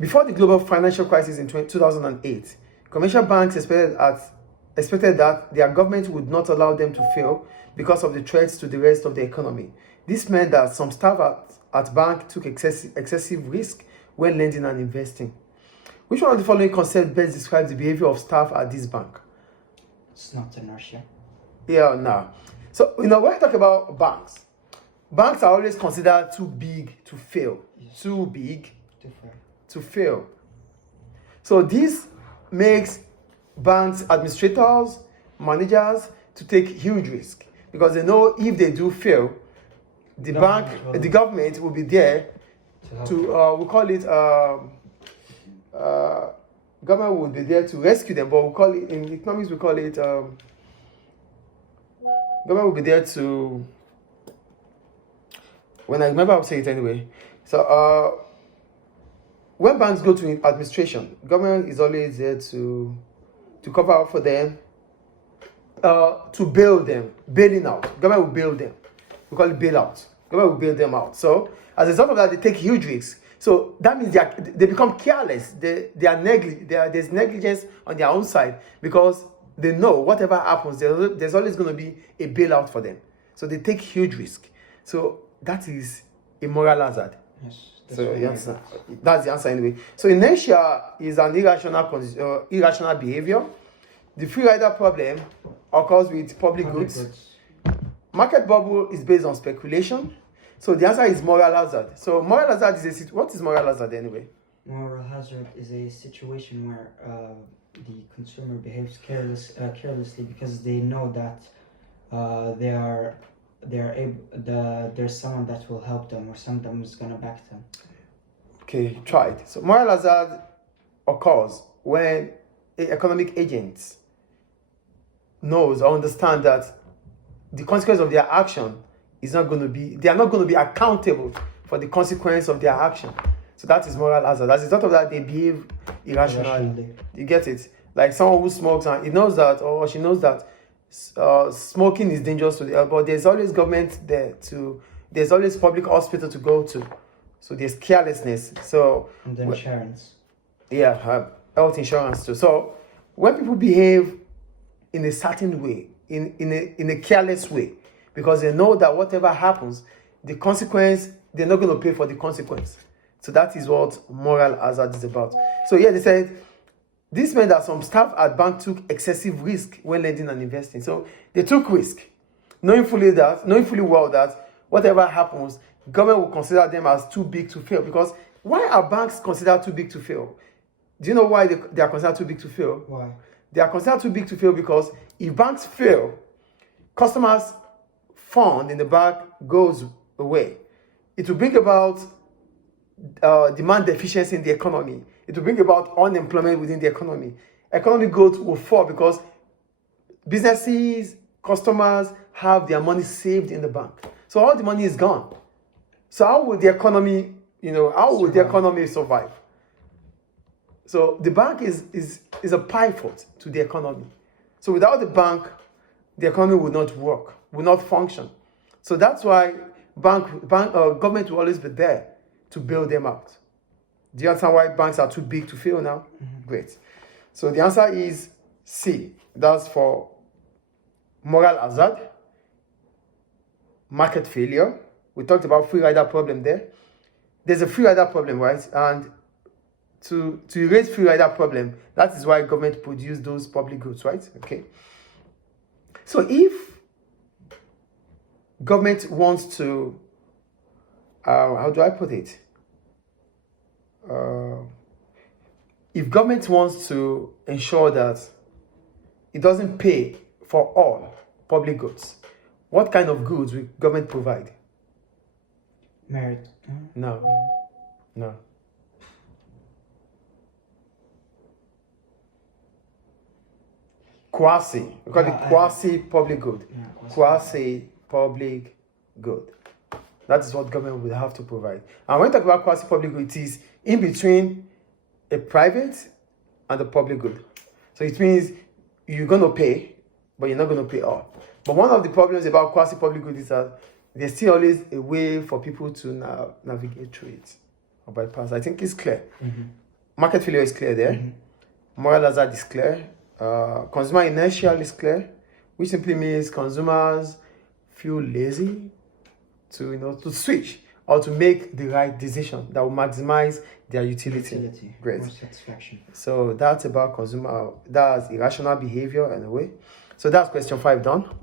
Before the global financial crisis in 2008, commercial banks expected that their government would not allow them to fail because of the threats to the rest of the economy. This meant that some staff at bank took excessive risk when lending and investing. Which one of the following concepts best describes the behavior of staff at this bank? It's not inertia. Yeah, no. So, when I talk about banks are always considered too big to fail. Yes. Too big Too fair. to fail. So this makes banks administrators, managers to take huge risk because they know if they do fail, the government will be there to we call it government would be there to rescue them, but we call it in economics government will be there to, when I remember I'll say it anyway. So when banks go to administration, government is always there to cover up for them, to bail them, bailing out. Government will bail them. We call it bailout. Government will bail them out. So as a result of that, they take huge risks. So that means they become careless. There's negligence on their own side because they know whatever happens, there's always going to be a bailout for them. So they take huge risk. So that is a moral hazard. Yes. So that's the answer anyway. So inertia is an irrational behavior. The free rider problem occurs with public goods. Market bubble is based on speculation. So the answer is moral hazard. So moral hazard is what is moral hazard anyway? Moral hazard is a situation where the consumer behaves carelessly because they know that there's someone that will help them or someone is gonna back them. Okay, try it. So moral hazard occurs when an economic agent knows or understands that the consequence of their action they are not going to be accountable for the consequence of their action. So that is moral hazard. As a result of that, they behave irrationally. You get it? Like someone who smokes and he knows that, or she knows that smoking is dangerous to the health, but there's always government there there's always public hospital to go to. So there's carelessness. So and then insurance. Yeah, health insurance too. So when people behave in a certain way, in a careless way, because they know that whatever happens, the consequence, they're not going to pay for the consequence. So that is what moral hazard is about. So yeah, they said this meant that some staff at bank took excessive risk when lending and investing. So they took risk, knowing fully well that whatever happens, government will consider them as too big to fail. Because why are banks considered too big to fail? Do you know why they are considered too big to fail? Why? They are considered too big to fail because if banks fail, customers' fund in the bank goes away. It will bring about demand deficiency in the economy. It will bring about unemployment within the economy. Economic growth will fall because businesses, customers have their money saved in the bank. So all the money is gone. So how would the economy, would the economy survive? So the bank is a pivot to the economy. So without the bank, the economy would not work, would not function. So that's why government will always be there to bail them out. Do you understand why banks are too big to fail now? Mm-hmm. Great. So the answer is C. That's for moral hazard, market failure. We talked about free rider problem there. There's a free rider problem, right? And to erase free rider problem, that is why government produced those public goods, right? Okay. So if government wants to, how do I put it? If government wants to ensure that it doesn't pay for all public goods, what kind of goods will government provide? Merit. No. Quasi. We call it quasi-public good. Yeah, quasi-public good. That is what government would have to provide. And when we talk about quasi-public good, it is in between a private and a public good. So it means you're going to pay, but you're not going to pay all. But one of the problems about quasi-public good is that there's still always a way for people to navigate through it or bypass. I think it's clear. Mm-hmm. market failure is clear there. Moral hazard is clear. Consumer inertial is clear, which simply means consumers feel lazy to switch or to make the right decision that will maximize their utility. Great. More satisfaction. So that's about that's irrational behavior in a way. So that's question 5 done.